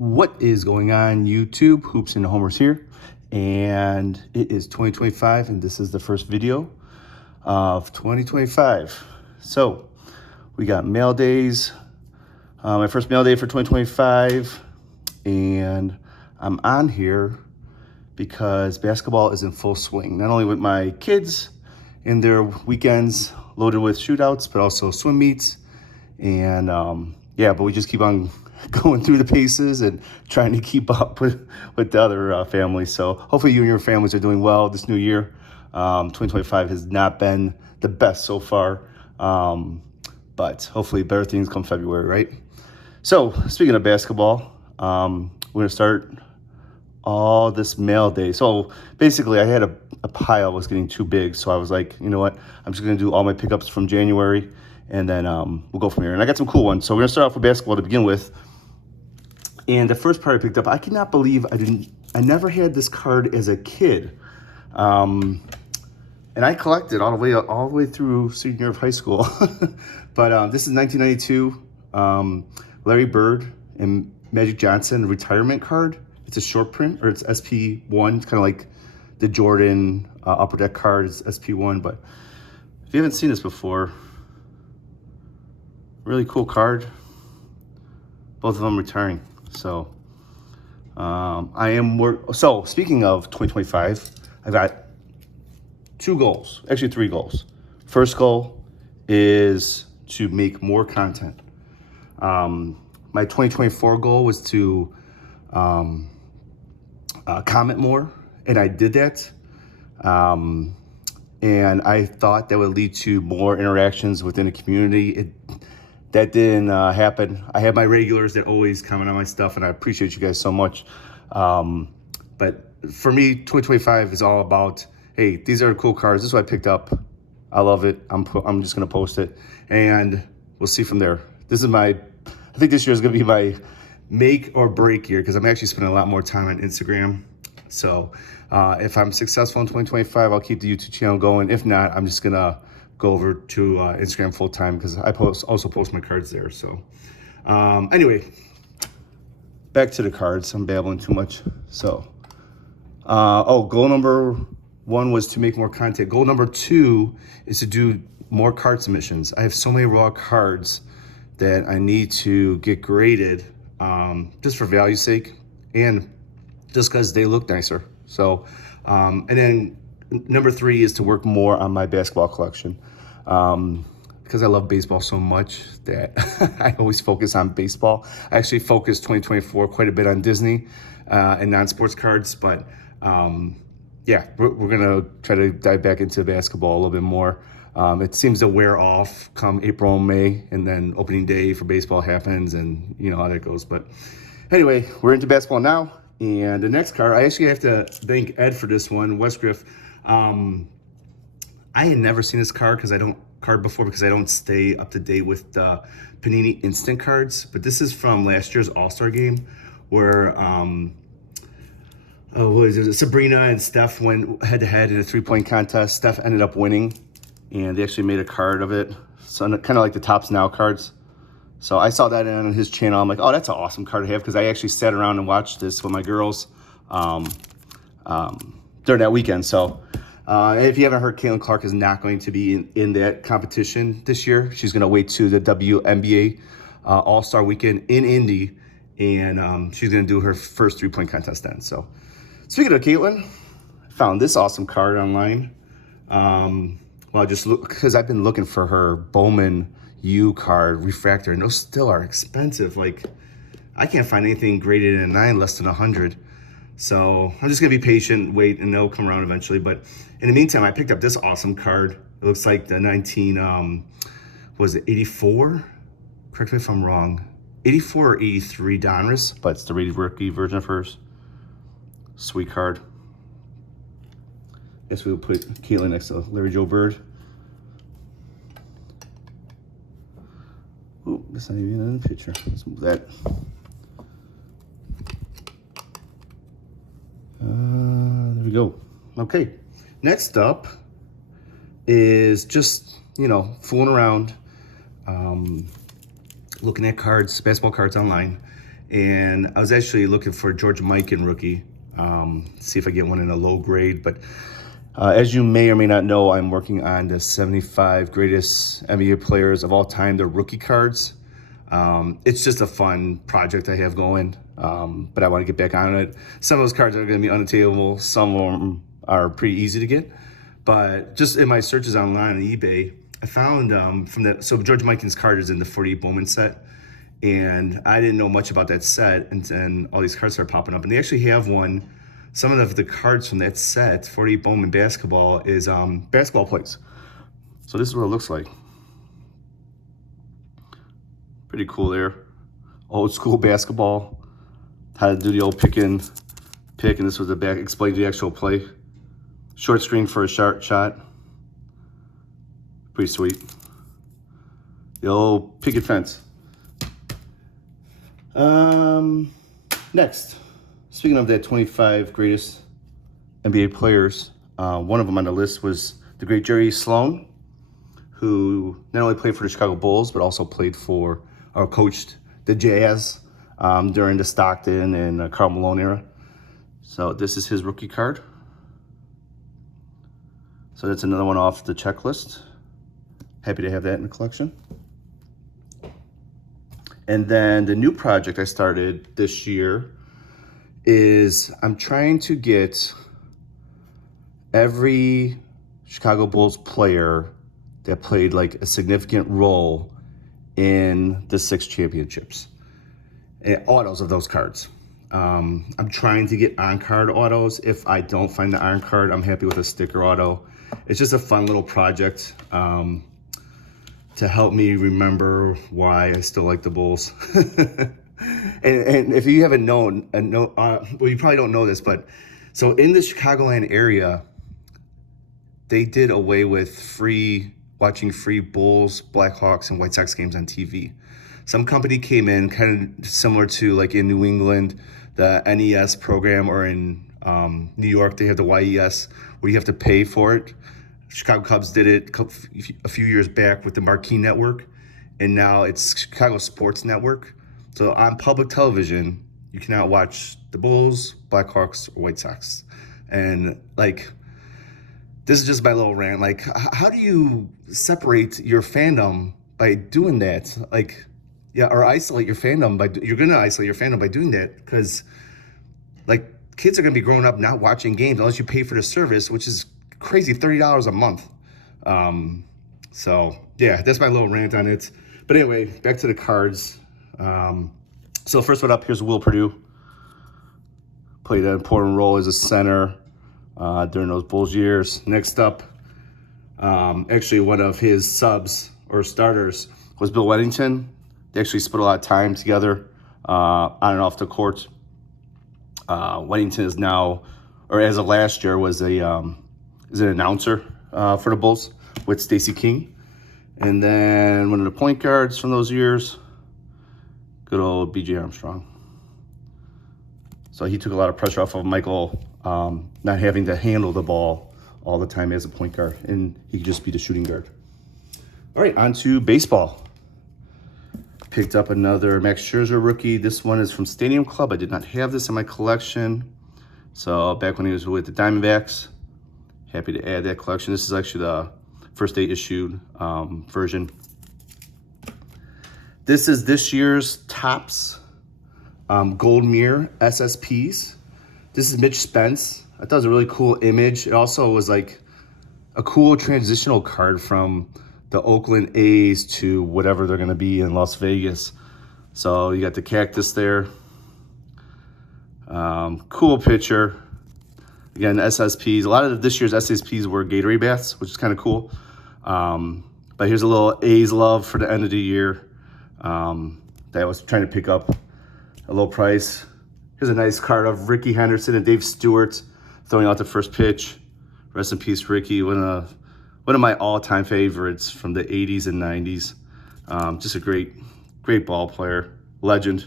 What is going on, YouTube? Hoops and Homers here, and it is 2025, and this is the first video of 2025. So we got mail days, my first mail day for 2025, and I'm on here because basketball is in full swing. Not only with my kids in their weekends loaded with shootouts, but also swim meets, and but we just keep on going through the paces and trying to keep up with the other families. So hopefully you and your families are doing well this new year. 2025 has not been the best so far, but hopefully better things come February, right? So speaking of basketball, we're going to start all this mail day. So basically I had a pile was getting too big. So I was like, you know what? I'm just going to do all my pickups from January, and then we'll go from here. And I got some cool ones. So we're going to start off with basketball to begin with. And the first card I picked up, I cannot believe I never had this card as a kid. And I collected all the way through senior year of high school. But this is 1992, Larry Bird and Magic Johnson retirement card. It's a short print, or it's SP1. It's kind of like the Jordan Upper Deck card is SP1. But if you haven't seen this before, really cool card. Both of them retiring. So so speaking of 2025, I've got two goals, actually three goals. First goal is to make more content. My 2024 goal was to comment more, and I did that. And I thought that would lead to more interactions within the community. That didn't happen. I have my regulars that always comment on my stuff, and I appreciate you guys so much. But for me, 2025 is all about, hey, these are cool cards. This is what I picked up. I love it. I'm just gonna post it, and we'll see from there. I think this year is gonna be my make or break year, because I'm actually spending a lot more time on Instagram. So if I'm successful in 2025, I'll keep the YouTube channel going. If not, I'm just gonna go over to Instagram full time, because I also post my cards there. So anyway, back to the cards. I'm babbling too much. So goal number one was to make more content. Goal number two is to do more card submissions. I have so many raw cards that I need to get graded, just for value's sake, and just because they look nicer. So and then number three is to work more on my basketball collection, because I love baseball so much that I always focus on baseball. I actually focused 2024 quite a bit on Disney and non-sports cards, but we're gonna try to dive back into basketball a little bit more. It seems to wear off come April and May, and then opening day for baseball happens, and you know how that goes. But anyway, we're into basketball now. And the next card, I actually have to thank Ed for this one, Westgriff. I had never seen this card because I don't stay up to date with the Panini instant cards. But this is from last year's All-Star game, where Sabrina and Steph went head-to-head in a three-point contest. Steph ended up winning, and they actually made a card of it. So kind of like the Topps Now cards. So I saw that on his channel. I'm like, oh, that's an awesome card to have, because I actually sat around and watched this with my girls during that weekend. So if you haven't heard, Caitlin Clark is not going to be in that competition this year. She's going to wait to the WNBA All-Star Weekend in Indy, and she's going to do her first three-point contest then. So speaking of Caitlin, I found this awesome card online. Just look, because I've been looking for her Bowman U card refractor, and those still are expensive. Like, I can't find anything graded in a 9 less than 100. So I'm just gonna be patient, wait, and they'll come around eventually. But in the meantime, I picked up this awesome card. It looks like the 84? Correct me if I'm wrong. 84 or 83 Donruss, but it's the rated rookie version of hers. Sweet card. Guess we'll put Caitlin next to Larry Joe Bird. Oh, that's not even in the picture. Let's move that. There we go. Okay. Next up is just, fooling around, looking at cards, basketball cards online. And I was actually looking for George Mikan rookie, see if I get one in a low grade. But as you may or may not know, I'm working on the 75 greatest NBA players of all time, their rookie cards. It's just a fun project I have going, but I want to get back on it. Some of those cards are going to be unattainable. Some of them are pretty easy to get. But just in my searches online on eBay, I found so George Mikan's card is in the 48 Bowman set. And I didn't know much about that set, and then all these cards started popping up. And they actually have one. Some of the cards from that set, 48 Bowman basketball, is basketball plays. So this is what it looks like. Pretty cool there. Old school basketball. How to do the old pick, and this was the back, explained the actual play. Short screen for a sharp shot. Pretty sweet. The old picket fence. Next, speaking of that 25 greatest NBA players, one of them on the list was the great Jerry Sloan, who not only played for the Chicago Bulls, but also played for or coached the Jazz during the Stockton and Karl Malone era. So this is his rookie card. So that's another one off the checklist. Happy to have that in the collection. And then the new project I started this year is I'm trying to get every Chicago Bulls player that played like a significant role in the 6 championships, and autos of those cards. I'm trying to get on-card autos. If I don't find the on-card, I'm happy with a sticker auto. It's just a fun little project. To help me remember why I still like the Bulls. and if you haven't known, well, you probably don't know this, but so in the Chicagoland area, they did away with watching free Bulls, Blackhawks, and White Sox games on TV. Some company came in, kind of similar to like in New England, the NES program, or in New York, they have the YES, where you have to pay for it. Chicago Cubs did it a few years back with the Marquee Network, and now it's Chicago Sports Network. So on public television, you cannot watch the Bulls, Blackhawks, or White Sox. And like, this is just my little rant. Like, how do you separate your fandom by doing that? Like, yeah, or isolate your fandom you're gonna isolate your fandom by doing that, because like kids are gonna be growing up not watching games unless you pay for the service, which is crazy, $30 a month. So yeah, that's my little rant on it. But anyway, back to the cards. So first one up, here's Will Perdue. Played an important role as a center during those Bulls years. Next up, actually one of his subs or starters was Bill Wennington. They actually spent a lot of time together on and off the court. Wennington is now, or as of last year, was is an announcer for the Bulls with Stacey King. And then one of the point guards from those years, good old B.J. Armstrong. So he took a lot of pressure off of Michael, not having to handle the ball all the time as a point guard, and he could just be the shooting guard. All right, on to baseball. Picked up another Max Scherzer rookie. This one is from Stadium Club. I did not have this in my collection. So back when he was with the Diamondbacks, happy to add that collection. This is actually the first day issued version. This is this year's Topps Gold Mirror SSPs. This is Mitch Spence. I thought it was a really cool image. It also was like a cool transitional card from the Oakland A's to whatever they're going to be in Las Vegas. So you got the cactus there. Cool picture. Again, SSPs. A lot of this year's SSPs were Gatorade baths, which is kind of cool. But here's a little A's love for the end of the year that I was trying to pick up a low price. Here's a nice card of Ricky Henderson and Dave Stewart throwing out the first pitch. Rest in peace, Ricky. One of my all-time favorites from the 80s and 90s. Just a great ball player, legend.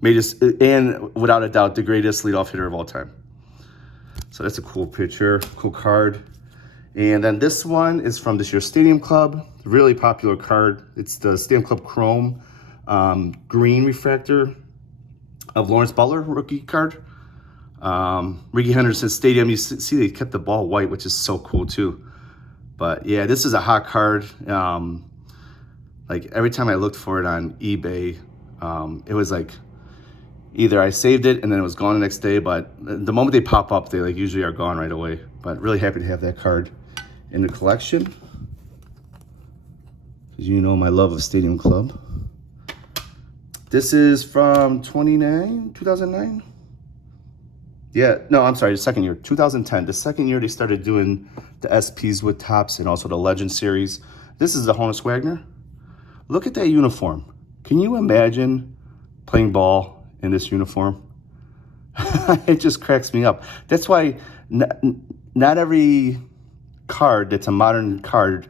Made us, and without a doubt, the greatest leadoff hitter of all time. So that's a cool picture, cool card. And then this one is from this year's Stadium Club. Really popular card. It's the Stadium Club Chrome green refractor. of Lawrence Butler rookie card. Rickey Henderson Stadium, you see they kept the ball white, which is so cool too. But yeah, this is a hot card. Like every time I looked for it on eBay, it was like either I saved it and then it was gone the next day, but the moment they pop up, they like usually are gone right away. But really happy to have that card in the collection, because you know my love of Stadium Club. This is from 2009? Yeah, no, I'm sorry, the second year, 2010. The second year they started doing the SPs with Topps and also the Legend series. This is the Honus Wagner. Look at that uniform. Can you imagine playing ball in this uniform? It just cracks me up. That's why not every card that's a modern card,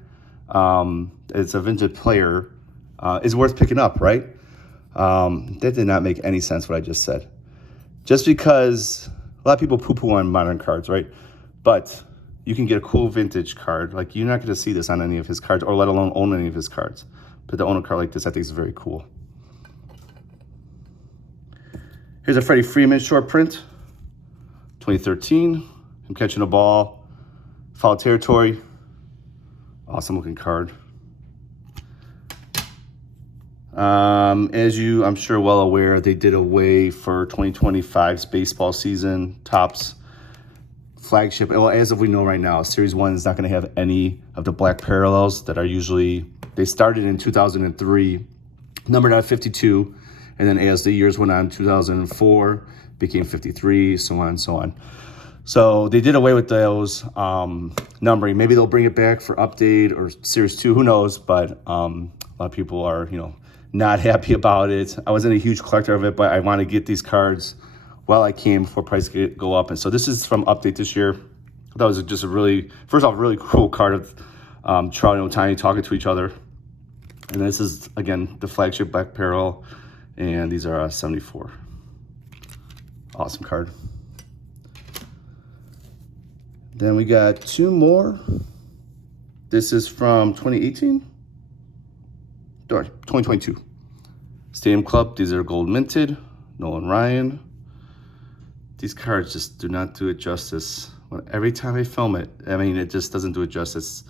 it's a vintage player, is worth picking up, right? That did not make any sense what I just said. Just because a lot of people poo-poo on modern cards, right? But you can get a cool vintage card. Like, you're not going to see this on any of his cards, or let alone own any of his cards. But to own a card like this, I think is very cool. Here's a Freddie Freeman short print, 2013. Him catching a ball, foul territory. Awesome looking card. As you, I'm sure, well aware, they did away for 2025's baseball season. Topps flagship, well, as of we know right now, Series 1 is not going to have any of the black parallels that are usually, they started in 2003, numbered at 52, and then as the years went on, 2004 became 53, so on and so on. So they did away with those numbering. Maybe they'll bring it back for update or Series 2, who knows, but a lot of people are, not happy about it. I wasn't a huge collector of it, but I want to get these cards while I can before prices go up. And so this is from update this year. I thought it was just a really, first off, really cool card of Trout and Ohtani talking to each other. And this is, again, the flagship black parallel, and these are 74. Awesome card. Then we got two more. This is from 2018. 2022. Stadium Club, these are gold minted. Nolan Ryan. These cards just do not do it justice. Every time I film it, I mean, it just doesn't do it justice.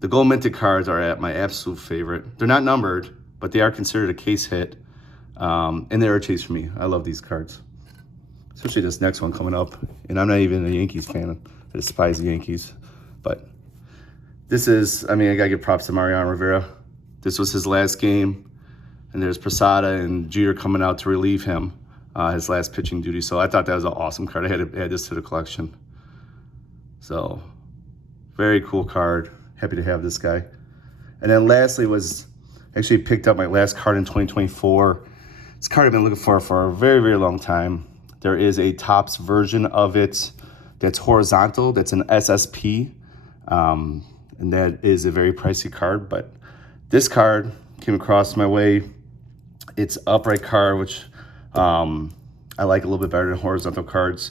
The gold minted cards are at my absolute favorite. They're not numbered, but they are considered a case hit. And they're a chase for me. I love these cards. Especially this next one coming up. And I'm not even a Yankees fan. I despise the Yankees. But this is, I mean, I gotta give props to Mariano Rivera. This was his last game, and there's Posada and Jeter coming out to relieve him, his last pitching duty. So I thought that was an awesome card. I had to add this to the collection. So very cool card. Happy to have this guy. And then lastly was actually picked up my last card in 2024. This card I've been looking for a very, very long time. There is a Topps version of it that's horizontal. That's an SSP, and that is a very pricey card, but this card came across my way. It's upright card, which I like a little bit better than horizontal cards.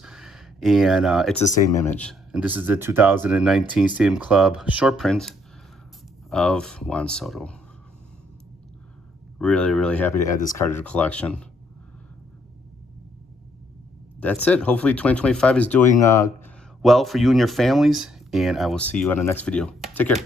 And it's the same image. And this is the 2019 Stadium Club short print of Juan Soto. Really, really happy to add this card to the collection. That's it. Hopefully 2025 is doing well for you and your families. And I will see you on the next video. Take care.